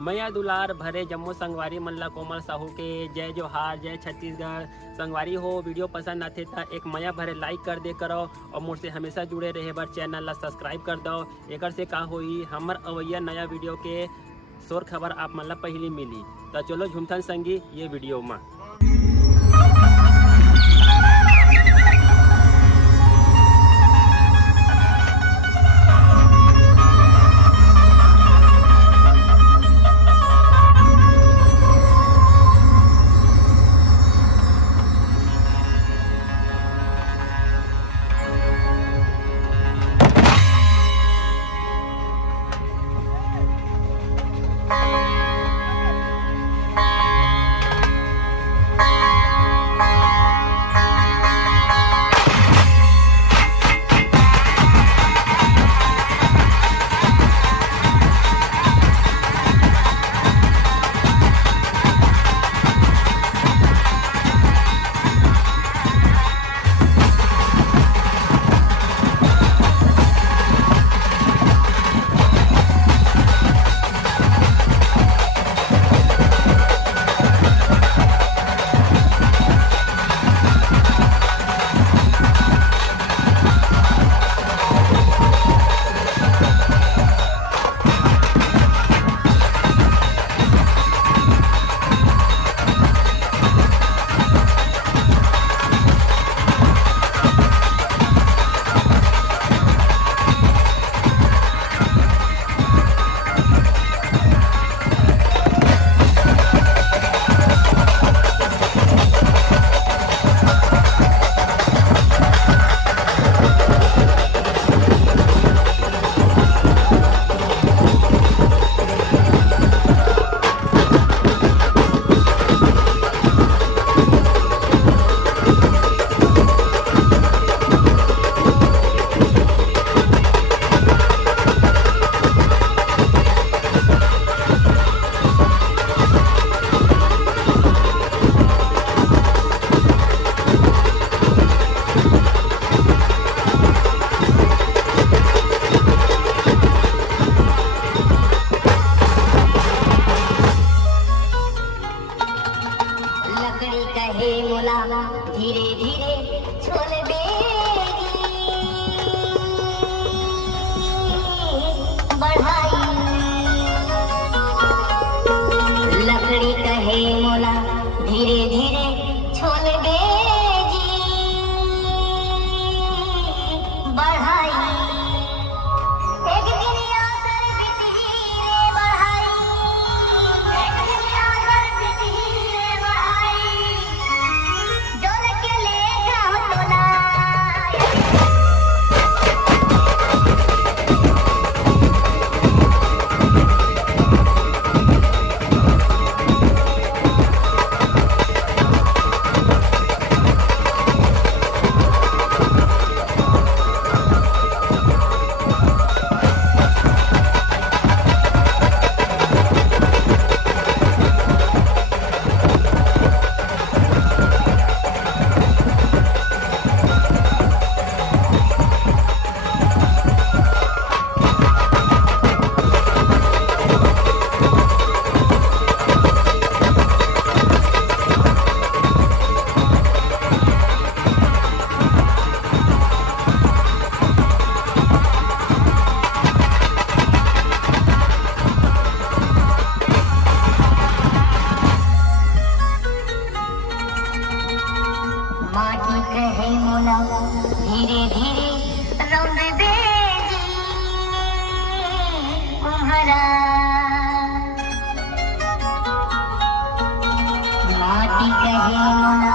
मैया दुलार भरे जम्मू संगवारी मल्ला कोमल साहू के जय जोहार, जय छत्तीसगढ़। संगवारी हो वीडियो पसंद आते था एक मैया भरे लाइक कर दे करो और मुझसे हमेशा जुड़े रहे बर चैनल ला सब्सक्राइब कर दो। एक से का होई हमर अवैया नया वीडियो के शोर खबर आप मन ला पहली मिली। तो चलो झुमथन संगी ये वीडियो में। धीरे धीरे छोड़ देगी बढ़ाई। लकड़ी कहे मोला धीरे धीरे छोड़ देगी बढ़ाई। एक दिन आकर बिजली बढ़ाई, एक दिन आकर बिजली बढ़ाई। जोर के ले जाओ तोला माटी कहे मोला धीरे धीरे रौंद देगी कुम्हारा। माटी कहे मोला